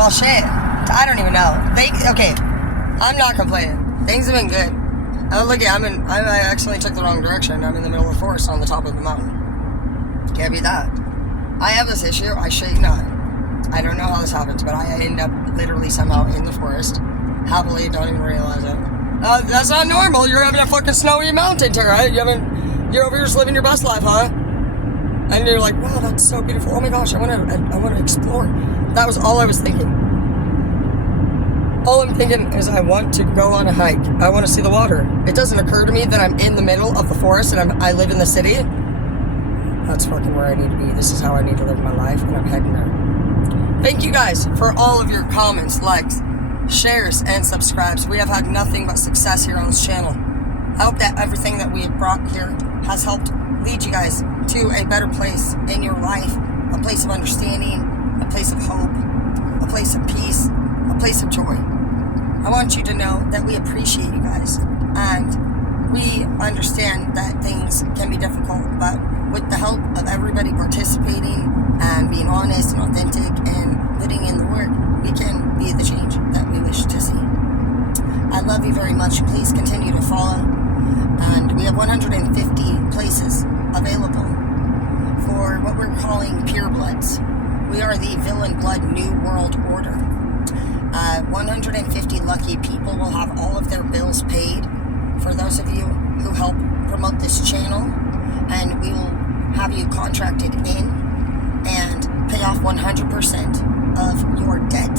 Well, shit. I don't even know. Okay. I'm not complaining. Things have been good. Oh, look, I actually took the wrong direction. I'm in the middle of the forest on the top of the mountain. Can't be that. I have this issue. I shit you not. I don't know how this happens, but I end up literally somehow in the forest. Happily, don't even realize it. That's not normal. You're having a fucking snowy mountain, Tara. You're over here just living your best life, huh? And you're like, wow, that's so beautiful. Oh my gosh, I want to explore. That was all I was thinking. All I'm thinking is I want to go on a hike. I want to see the water. It doesn't occur to me that I'm in the middle of the forest and I live in the city. That's fucking where I need to be. This is how I need to live my life, and I'm heading there. Thank you guys for all of your comments, likes, shares, and subscribes. We have had nothing but success here on this channel. I hope that everything that we have brought here has helped lead you guys to a better place in your life, a place of understanding, a place of hope, a place of peace, a place of joy. I want you to know that we appreciate you guys, and we understand that things can be difficult, but with the help of everybody participating and being honest and authentic and putting in the work, we can be the change that we wish to see. I love you very much. Please continue to follow. And we have 150 places available for what we're calling Pure Bloods. We are the Villain Blood New World Order. 150 lucky people will have all of their bills paid for those of you who help promote this channel, and we will have you contracted in and pay off 100% of your debt.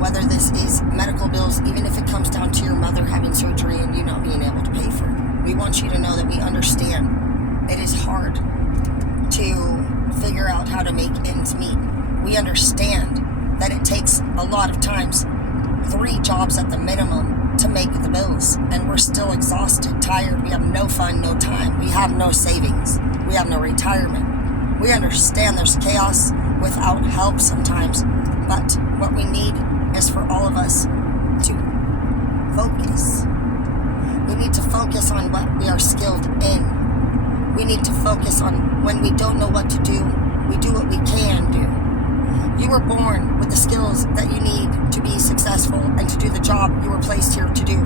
Whether this is medical bills, even if it comes down to your mother having surgery and you not being able to pay for it. We want you to know that we understand it is hard to figure out how to make ends meet. We understand that it takes a lot of times 3 jobs at the minimum to make the bills, and we're still exhausted, tired. We have no fun, no time. We have no savings. We have no retirement. We understand there's chaos without help sometimes, but what we need is for all of us to focus. We need to focus on what we are skilled in. We need to focus on when we don't know what to do, we do what we can do. You were born with the skills that you need to be successful and to do the job you were placed here to do.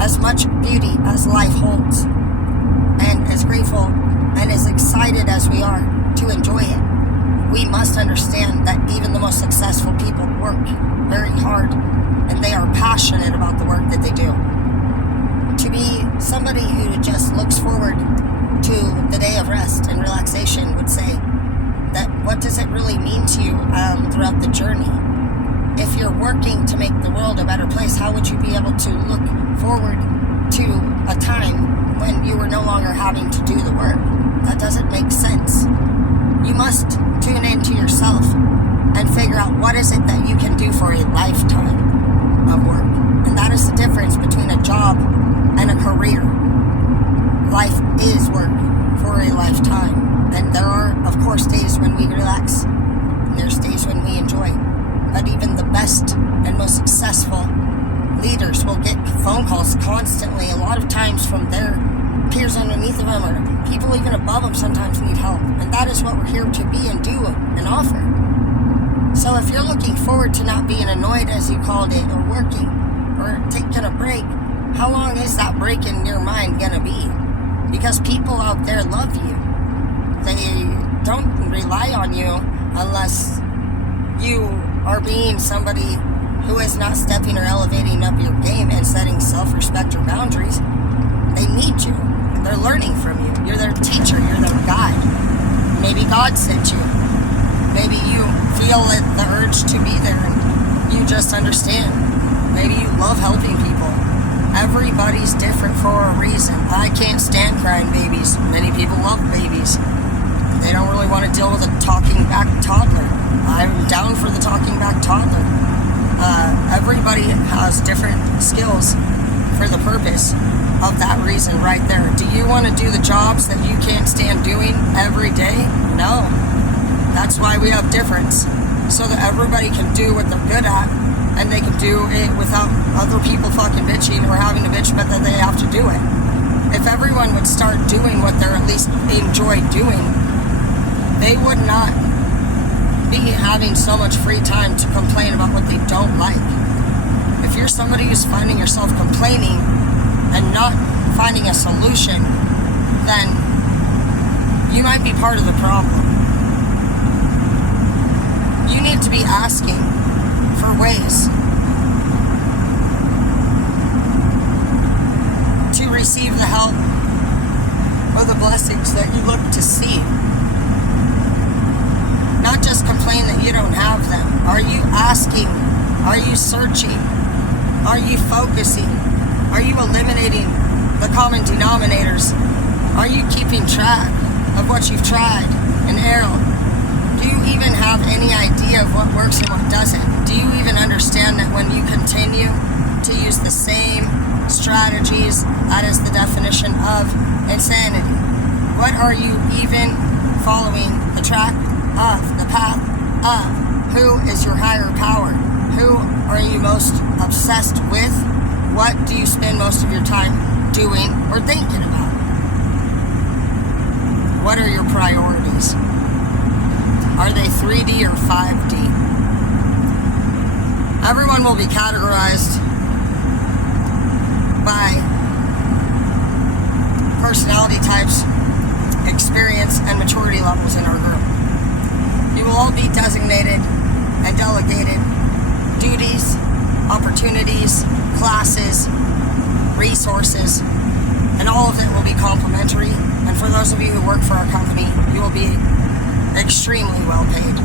As much beauty as life holds, and as grateful and as excited as we are to enjoy it, we must understand that even the most successful people work very hard, and they are passionate about the work that they do. To be somebody who just looks forward to the day of rest and relaxation would say that what does it really mean to you throughout the journey? If you're working to make the world a better place, how would you be able to look forward to a time when you were no longer having to do the work? That doesn't make sense. You must tune into yourself and figure out what is it that you can do for a lifetime of work. And that is the difference between a job and a career. Life is work for a lifetime. And there are, of course, days when we relax. And there's days when we enjoy. But even the best and most successful leaders will get phone calls constantly, a lot of times from their peers underneath of them, or people even above them sometimes need help. And that is what we're here to be and do and offer. So if you're looking forward to not being annoyed, as you called it, or working, or taking a break, how long is that break in your mind gonna be? Because people out there love you. They don't rely on you unless you are being somebody who is not stepping or elevating up your game and setting self-respect or boundaries. They need you. They're learning from you. You're their teacher. You're their guide. Maybe God sent you. Maybe you feel the urge to be there and you just understand. Maybe you love helping people. Everybody's different for a reason. I can't stand crying babies. Many people love babies. They don't really want to deal with a talking back toddler. I'm down for the talking back toddler. Everybody has different skills for the purpose of that reason right there. Do you want to do the jobs that you can't stand doing every day? No. That's why we have difference, so that everybody can do what they're good at, and they can do it without other people fucking bitching or having to bitch about that they have to do it. If everyone would start doing what they're at least enjoy doing, they would not be having so much free time to complain about what they don't like. If you're somebody who's finding yourself complaining and not finding a solution, then you might be part of the problem. You need to be asking for ways to receive the help or the blessings that you look to see. Not just complain that you don't have them. Are you asking? Are you searching? Are you focusing? Are you eliminating the common denominators? Are you keeping track of what you've tried and erred? Do you even have any idea of what works and what doesn't? Do you even understand that when you continue to use the same strategies, that is the definition of insanity? What are you even following the track of, the path of? Who is your higher power? Who are you most obsessed with? What do you spend most of your time doing or thinking about? What are your priorities? Are they 3D or 5D? Everyone will be categorized by personality types, experience, and maturity levels in our group. You will all be designated and delegated duties, opportunities, classes, resources, and all of it will be complimentary. And for those of you who work for our company, you will be extremely well paid.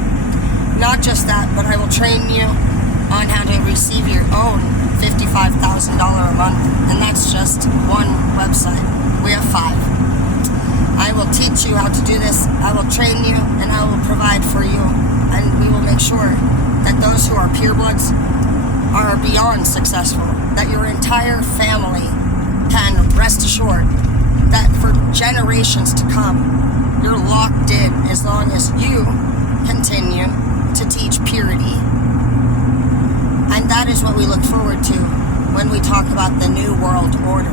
Not just that, but I will train you on how to receive your own $55,000 a month, and that's just one website. We have 5. I will teach you how to do this. I will train you, and I will provide for you, and we will make sure that those who are purebloods are beyond successful, that your entire family can rest assured that for generations to come, you're locked in as long as you continue to teach purity. And that is what we look forward to when we talk about the New World Order.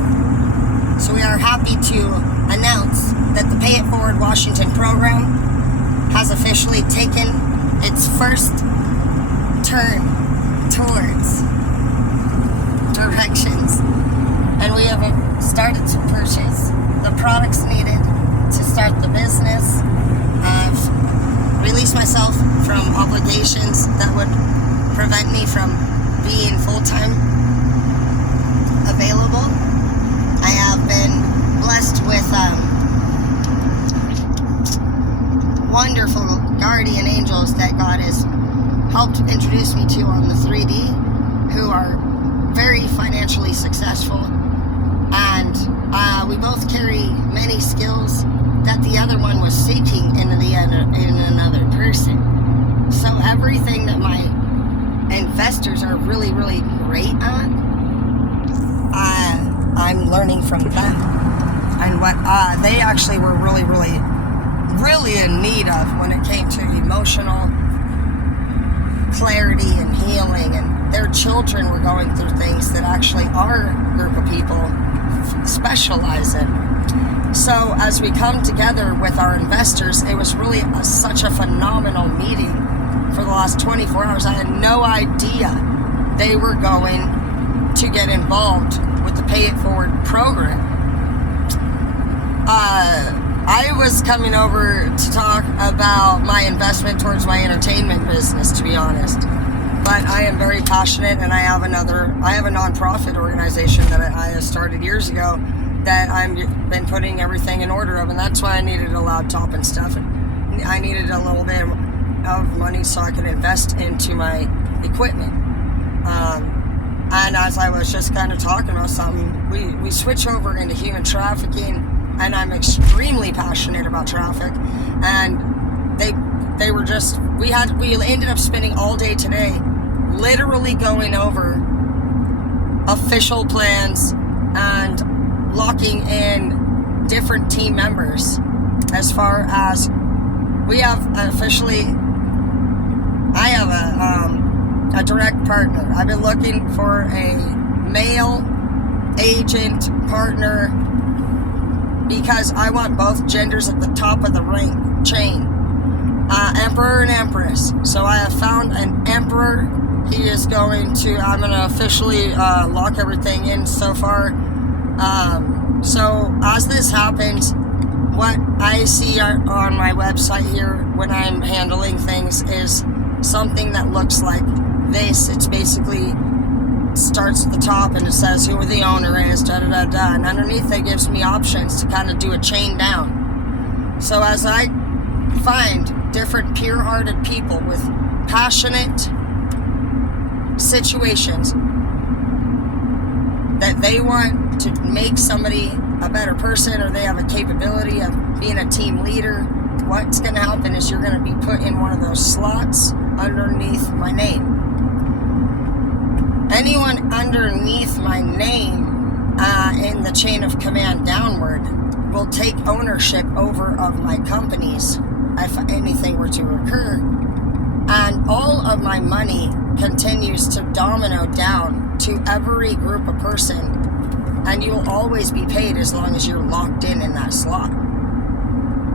So we are happy to announce that the Pay It Forward Washington program has officially taken its first turn towards directions. And we have started to purchase the products needed to start the business. I've released myself from obligations that would prevent me from being full-time available. I have been blessed with wonderful guardian angels that God has helped introduce me to on the 3D, who are very financially successful, and we both carry many skills that the other one was seeking in another person. So everything that my investors are really, really great at, I'm learning from them. And what they actually were really, really, really in need of when it came to emotional clarity and healing, and their children were going through things that actually our group of people specialize in. So as we come together with our investors, it was really such a phenomenal meeting for the last 24 hours. I had no idea they were going to get involved with the Pay It Forward program. I was coming over to talk about my investment towards my entertainment business, to be honest. But I am very passionate, and I have a nonprofit organization that I started years ago that I've been putting everything in order of, and that's why I needed a laptop and stuff. And I needed a little bit of money so I could invest into my equipment. And as I was just kind of talking about something, we switch over into human trafficking, and I'm extremely passionate about traffic. And they were just, we ended up spending all day today literally going over official plans and locking in different team members. As far as we have officially, I have a direct partner. I've been looking for a male agent partner because I want both genders at the top of the chain. Emperor and Empress. So I have found an Emperor. He is going to, I'm going to officially lock everything in so far. So as this happens, what I see on my website here when I'm handling things is something that looks like this. It's basically starts at the top and it says who the owner is, da da da da, and underneath it gives me options to kind of do a chain down. So as I find different pure-hearted people with passionate situations that they want to make somebody a better person, or they have a capability of being a team leader, what's going to happen is you're going to be put in one of those slots underneath my name. Anyone underneath my name in the chain of command downward will take ownership over of my companies if anything were to occur, and all of my money continues to domino down to every group of person, and you'll always be paid as long as you're locked in that slot.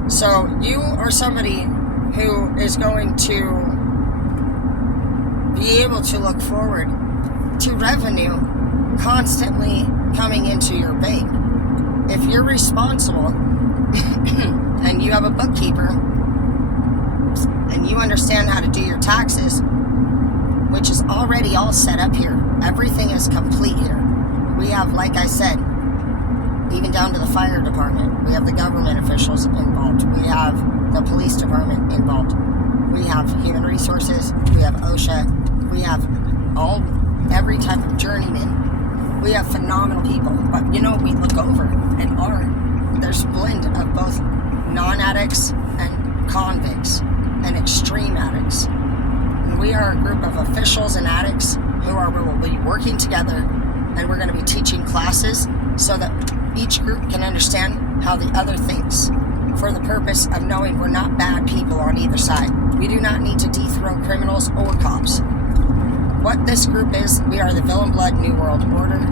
So you are somebody who is going to be able to look forward to revenue constantly coming into your bank. If you're responsible and you have a bookkeeper and you understand how to do your taxes, which is already all set up here, everything is complete here. We have, like I said, even down to the fire department, we have the government officials involved, we have the police department involved, we have human resources, we have OSHA, we have every type of journeyman. We have phenomenal people, but you know, we look over and there's a blend of both non-addicts and convicts and extreme addicts. And we are a group of officials and addicts who will be working together, and we're going to be teaching classes so that each group can understand how the other thinks, for the purpose of knowing we're not bad people on either side. We do not need to dethrone criminals or cops. What this group is, we are the Villain Blood New World Order,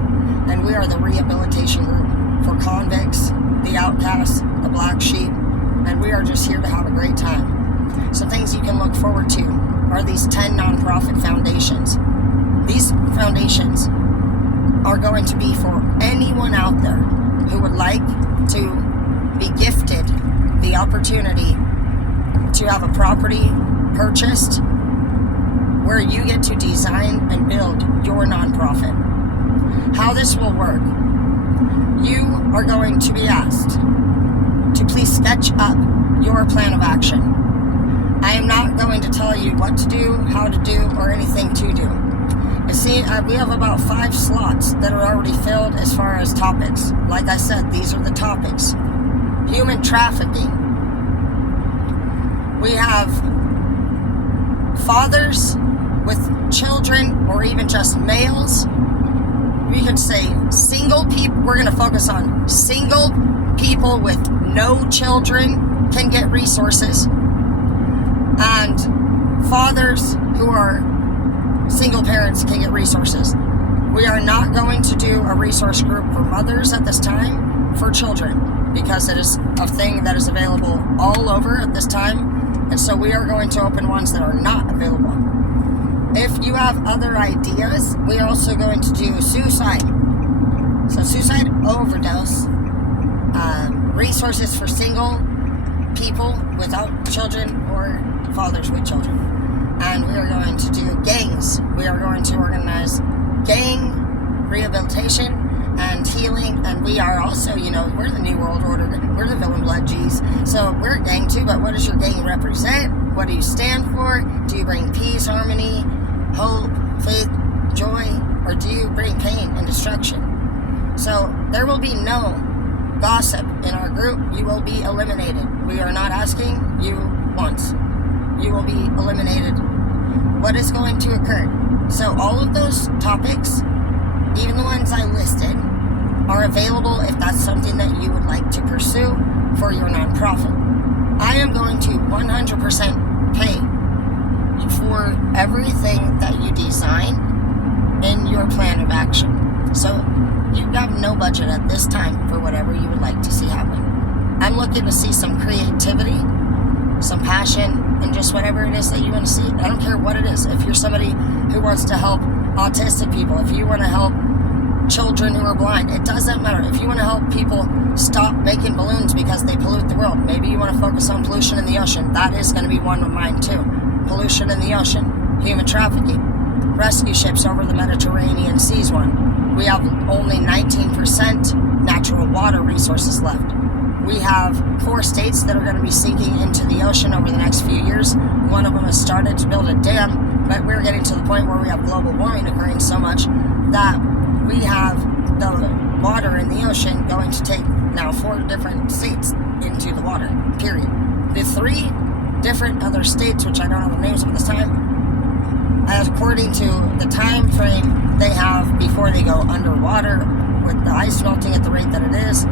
and we are the rehabilitation group for convicts, the outcasts, the black sheep, and we are just here to have a great time. Some things you can look forward to are these 10 nonprofit foundations. These foundations are going to be for anyone out there who would like to be gifted the opportunity to have a property purchased where you get to design and build your nonprofit. How this will work, you are going to be asked to please sketch up your plan of action. I am not going to tell you what to do, how to do, or anything to do. You see, we have about 5 slots that are already filled as far as topics. Like I said, these are the topics. Human trafficking. We have fathers with children, or even just males. We could say single people. We're going to focus on single people with no children can get resources, and fathers who are single parents can get resources. We are not going to do a resource group for mothers at this time for children, because it is a thing that is available all over at this time, and so we are going to open ones that are not available. If you have other ideas, we are also going to do suicide. So suicide overdose, resources for single people without children or fathers with children. And we are going to do gangs. We are going to organize gang rehabilitation and healing. And we are also, we're the New World Order. We're the Villain Blood G's. So we're a gang too, but what does your gang represent? What do you stand for? Do you bring peace, harmony, hope, faith, joy, or do you bring pain and destruction? So there will be no gossip in our group. You will be eliminated. We are not asking you once. You will be eliminated. What is going to occur? So all of those topics, even the ones I listed, are available if that's something that you would like to pursue for your nonprofit. I am going to 100% pay for everything that you design in your plan of action. So you have no budget at this time for whatever you would like to see happen. I'm looking to see some creativity some passion, and just whatever it is that you want to see. I don't care what it is. If you're somebody who wants to help autistic people, if you want to help children who are blind, it doesn't matter. If you want to help people stop making balloons because they pollute the world, maybe you want to focus on pollution in the ocean. That is going to be one of mine too. Pollution in the ocean, human trafficking, rescue ships over the Mediterranean seas one. We have only 19% natural water resources left. We have 4 states that are going to be sinking into the ocean over the next few years. One of them has started to build a dam, but we're getting to the point where we have global warming occurring so much that we have the water in the ocean going to take now 4 different states into the water, period. The 3 different other states, which I don't know the names of this time, as according to the time frame they have before they go underwater with the ice melting at the rate that it is,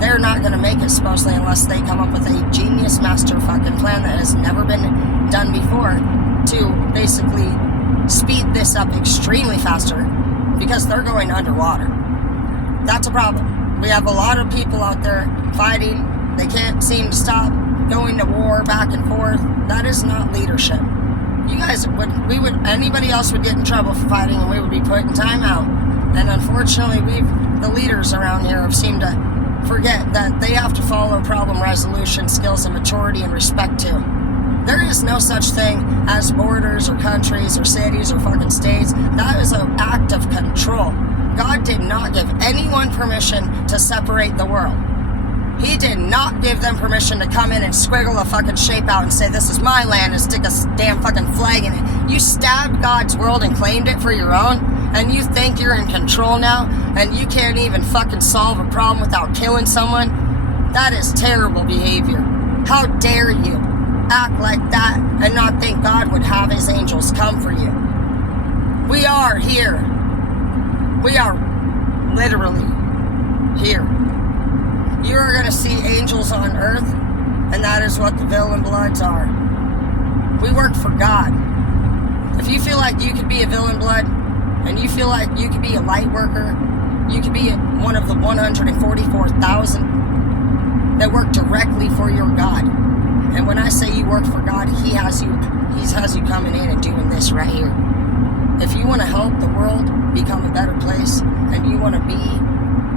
they're not going to make it supposedly unless they come up with a genius master fucking plan that has never been done before to basically speed this up extremely faster because they're going underwater. That's a problem. We have a lot of people out there fighting. They can't seem to stop, going to war back and forth. That is not leadership. You guys anybody else would get in trouble for fighting and we would be put in timeout. And unfortunately, the leaders around here have seemed to forget that they have to follow problem resolution skills and maturity and respect too. There is no such thing as borders or countries or cities or fucking states. That is an act of control. God did not give anyone permission to separate the world. He did not give them permission to come in and squiggle a fucking shape out and say, this is my land, and stick a damn fucking flag in it. You stabbed God's world and claimed it for your own, and you think you're in control now, and you can't even fucking solve a problem without killing someone? That is terrible behavior. How dare you act like that and not think God would have his angels come for you? We are here. We are literally here. You are going to see angels on earth, and that is what the Villain Bloods are. We work for God. If you feel like you could be a Villain Blood, and you feel like you could be a light worker, you could be one of the 144,000 that work directly for your God. And when I say you work for God, He has you coming in and doing this right here. If you want to help the world become a better place, and you want to be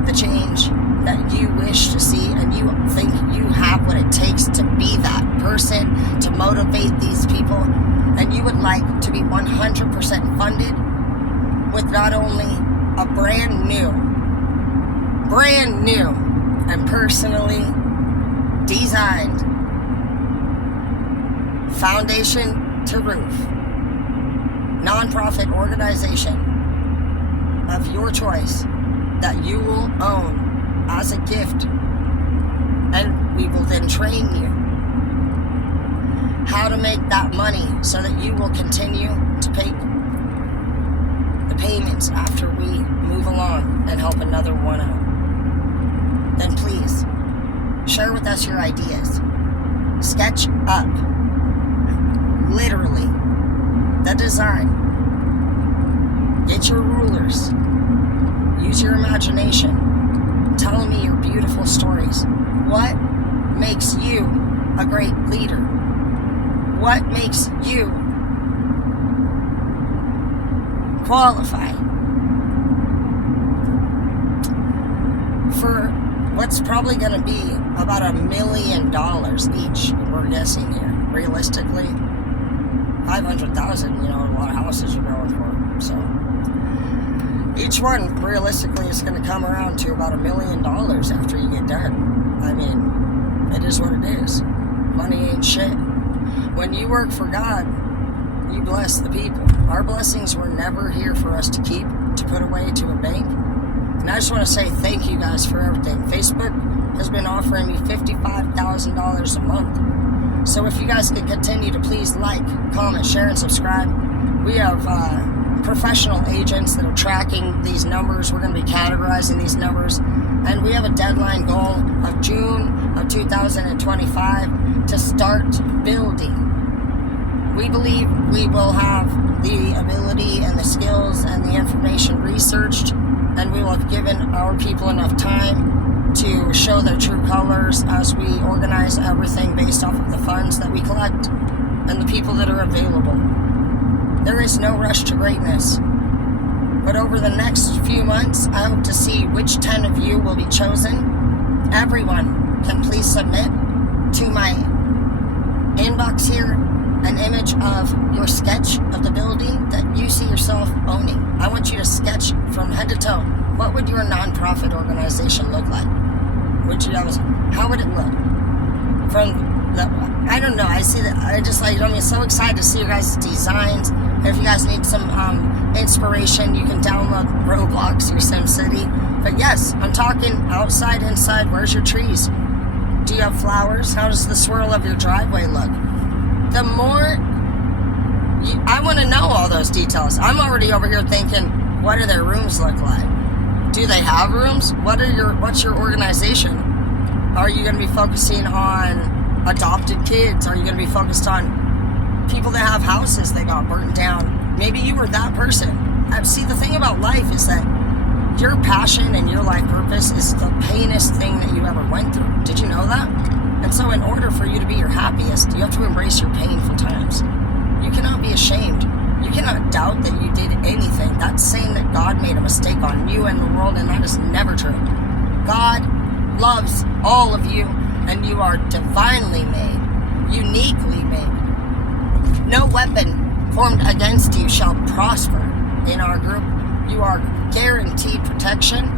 the change that you wish to see, and you think you have what it takes to be that person, to motivate these people, and you would like to be 100% funded with not only a brand new and personally designed foundation to roof nonprofit organization of your choice that you will own as a gift, and we will then train you how to make that money so that you will continue to pay the payments after we move along and help another one out. Then please share with us your ideas. Sketch up literally the design. Get your rulers. Use your imagination. Tell me your beautiful stories. What makes you a great leader? What makes you qualified for what's probably going to be about $1 million each, we're guessing here. Realistically, 500,000, a lot of houses are going for. So each one, realistically, is going to come around to about $1 million after you get done. I mean, it is what it is. Money ain't shit. When you work for God, you bless the people. Our blessings were never here for us to keep, to put away to a bank. And I just want to say thank you guys for everything. Facebook has been offering me $55,000 a month. So if you guys could continue to please like, comment, share, and subscribe. We have professional agents that are tracking these numbers. We're going to be categorizing these numbers, and we have a deadline goal of June of 2025 to start building. We believe we will have the ability and the skills and the information researched, and we will have given our people enough time to show their true colors as we organize everything based off of the funds that we collect and the people that are available. There is no rush to greatness. But over the next few months, I hope to see which 10 of you will be chosen. Everyone can please submit to my inbox here an image of your sketch of the building that you see yourself owning. I want you to sketch from head to toe. What would your nonprofit organization look like? How would it look? I don't know. I see that. I'm so excited to see your guys' designs. If you guys need some inspiration, you can download Roblox or SimCity. But yes, I'm talking outside, inside. Where's your trees? Do you have flowers? How does the swirl of your driveway look? The more I want to know all those details. I'm already over here thinking, what do their rooms look like? Do they have rooms? What's your organization? Are you going to be focusing on adopted kids? Are you going to be focused on people that have houses that got burnt down? Maybe you were that person. See, the thing about life is that your passion and your life purpose is the painest thing that you ever went through. Did you know that? And so in order for you to be your happiest, you have to embrace your painful times. You cannot be ashamed. You cannot doubt that you did anything. That's saying that God made a mistake on you and the world, and that is never true. God loves all of you, and you are divinely made, uniquely made. No weapon formed against you shall prosper in our group. You are guaranteed protection.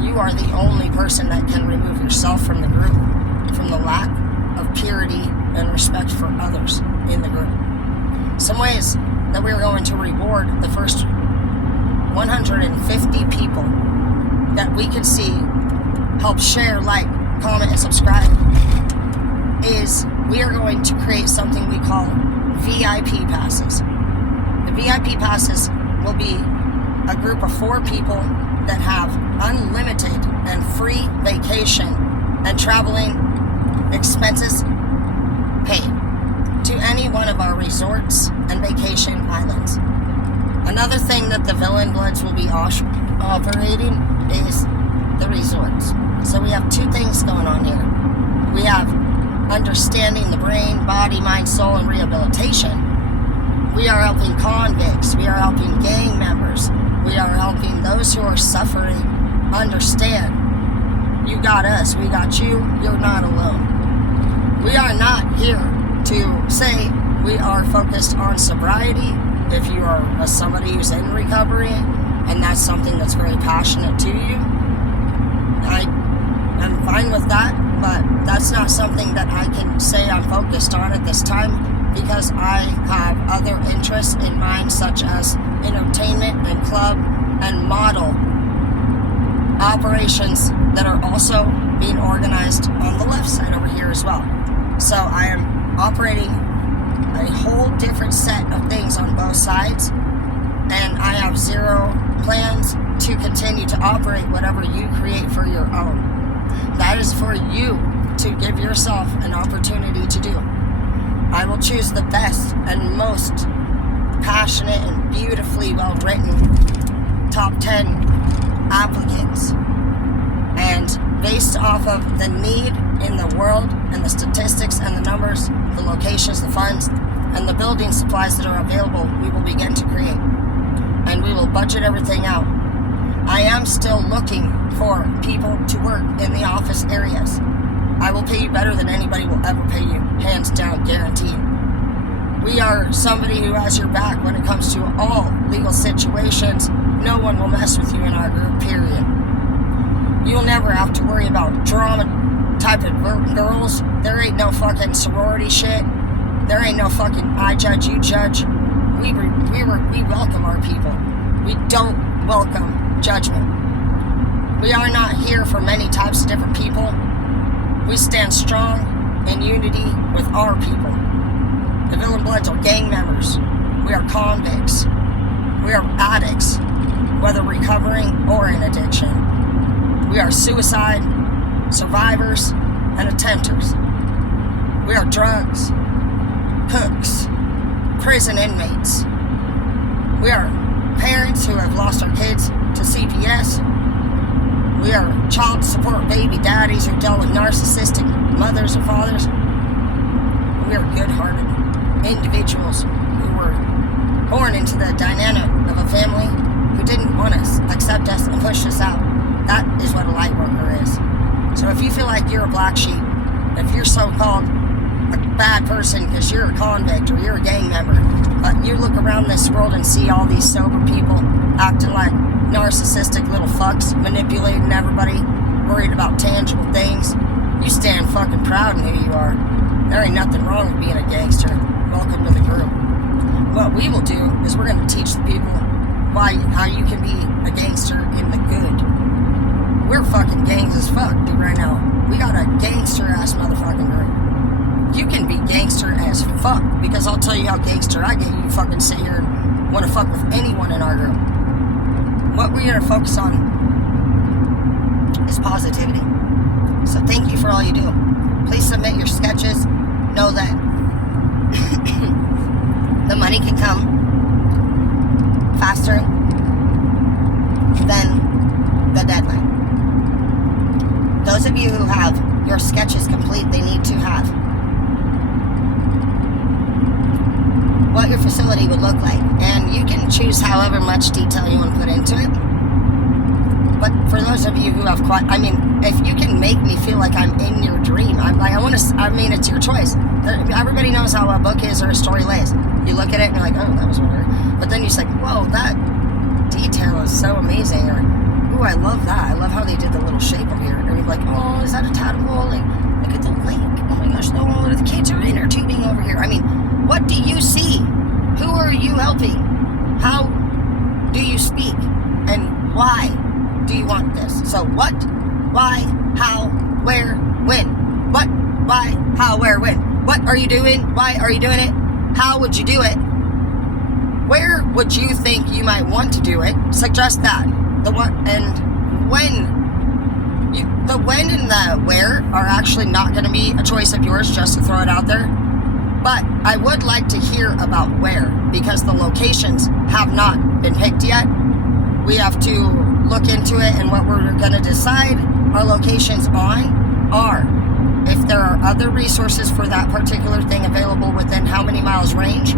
You are the only person that can remove yourself from the group, from the lack of purity and respect for others in the group. Some ways that we're going to reward the first 150 people that we can see help share, like, comment, and subscribe is we are going to create something we call VIP passes. The VIP passes will be a group of 4 people that have unlimited and free vacation and traveling expenses paid to any one of our resorts and vacation islands. Another thing that the Villain Bloods will be operating is the resorts. So we have 2 things going on here. We have understanding the brain, body, mind, soul, and rehabilitation. We are helping convicts. We are helping gang members. We are helping those who are suffering understand. You got us. We got you. You're not alone. We are not here to say we are focused on sobriety. If you are somebody who's in recovery and that's something that's very passionate to you, I'm fine with that, but that's not something that I can say I'm focused on at this time, because I have other interests in mind, such as entertainment and club and model operations that are also being organized on the left side over here as well. So I am operating a whole different set of things on both sides, and I have zero plans to continue to operate whatever you create for your own. That is for you to give yourself an opportunity to do. I will choose the best and most passionate and beautifully well-written top 10 applicants. And based off of the need in the world and the statistics and the numbers, the locations, the funds, and the building supplies that are available, we will begin to create. And we will budget everything out. I am still looking for people to work in the office areas. I will pay you better than anybody will ever pay you, hands down, guaranteed. We are somebody who has your back when it comes to all legal situations. No one will mess with you in our group, period. You'll never have to worry about drama type of girls. There ain't no fucking sorority shit. There ain't no fucking I judge, you judge. We welcome our people. We don't welcome judgment. We are not here for many types of different people. We stand strong in unity with our people. The Villain Bloods are gang members. We are convicts. We are addicts, whether recovering or in addiction. We are suicide, survivors, and attempters. We are drugs, cooks, prison inmates. We are parents who have lost our kids to CPS. We are child support baby daddies who dealt with narcissistic mothers or fathers. We are good-hearted individuals who were born into the dynamic of a family who didn't want us, accept us, and push us out. That is what a light worker is. So if you feel like you're a black sheep, if you're so-called a bad person because you're a convict or you're a gang member, but you look around this world and see all these sober people acting like narcissistic little fucks, manipulating everybody, worried about tangible things, you stand fucking proud in who you are. There ain't nothing wrong with being a gangster. Welcome to the group. What we will do is we're going to teach the people how you can be a gangster in the good. We're fucking gangs as fuck, dude, right now. We got a gangster-ass motherfucking group. You can be gangster as fuck, because I'll tell you how gangster I get. You fucking sit here and want to fuck with anyone in our group. What we're going to focus on is positivity. So thank you for all you do. Please submit your sketches. Know that the money can come faster than the deadline. Those of you who have your sketches complete, they need to have what your facility would look like. And you can choose however much detail you want to put into it. But for those of you who have if you can make me feel like I'm in your dream, it's your choice. Everybody knows how a book is or a story lays. You look at it and you're like, oh, that was whatever. But then you're just like, whoa, that detail is so amazing. Or, ooh, I love that. I love how they did the little shape over here. Or you're like, oh, is that a tadpole? Like, look at the lake. Oh my gosh, no, the kids are inner tubing over here. I mean, what do you see? Who are you helping? How do you speak? And why do you want this? So what, why, how, where, when? What, why, how, where, when? What are you doing? Why are you doing it? How would you do it? Where would you think you might want to do it? Suggest that. The what and when. The when and the where are actually not going to be a choice of yours, just to throw it out there. But I would like to hear about where, because the locations have not been picked yet. We have to look into it, and what we're going to decide our locations on are if there are other resources for that particular thing available within how many miles range.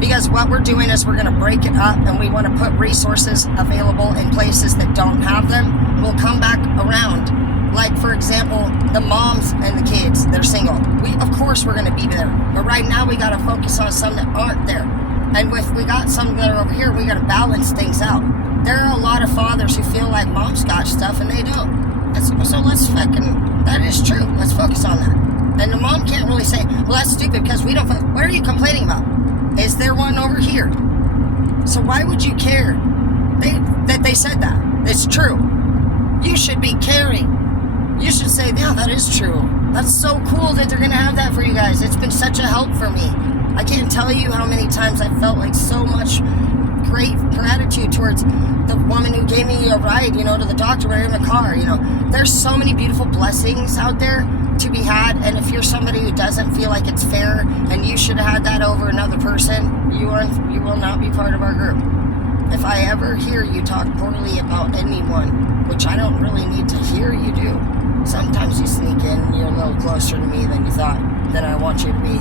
Because what we're doing is we're going to break it up, and we want to put resources available in places that don't have them. We'll come back around. Like, for example, the moms and the kids, they're single. Of course we're going to be there. But right now we got to focus on some that aren't there. And if we got some that are over here, we got to balance things out. There are a lot of fathers who feel like mom's got stuff and they don't. That is true. Let's focus on that. And the mom can't really say, well, that's stupid because we don't. What are you complaining about? Is there one over here? So why would you care that they said that? It's true. You should be caring. You should say, yeah, that is true. That's so cool that they're going to have that for you guys. It's been such a help for me. I can't tell you how many times I felt like so much great gratitude towards the woman who gave me a ride, to the doctor when I was in the car. There's so many beautiful blessings out there to be had. And if you're somebody who doesn't feel like it's fair and you should have had that over another person, you will not be part of our group. If I ever hear you talk poorly about anyone, which I don't really need to hear you do, sometimes you sneak in, you're a little closer to me than you thought that I want you to be.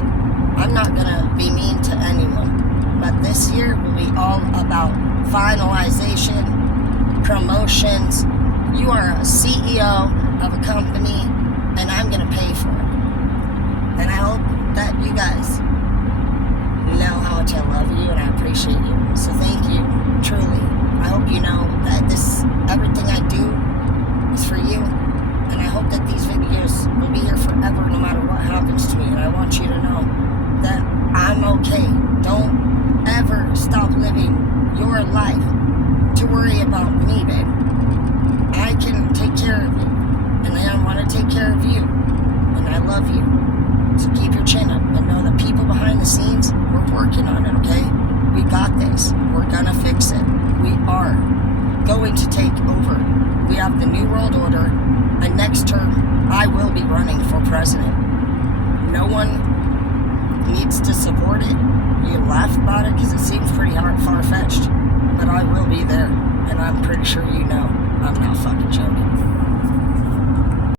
I'm not going to be mean to anyone. But this year will be all about finalization, promotions. You are a CEO of a company, and I'm going to pay for it. And I hope that you guys know how much I love you and I appreciate you. So thank you, truly. I hope you know that everything I do is for you. And I hope that these videos will be here forever no matter what happens to me. And I want you to know that I'm okay. Don't ever stop living your life to worry about me, babe. I can take care of you. And I want to take care of you. And I love you. So keep your chin up and know that people behind the scenes, we're working on it, okay? We got this. We're gonna fix it. We are going to take over. We have the New World Order, and next term, I will be running for president. No one needs to support it. You laugh about it because it seems pretty far-fetched, but I will be there, and I'm pretty sure you know. I'm not fucking joking.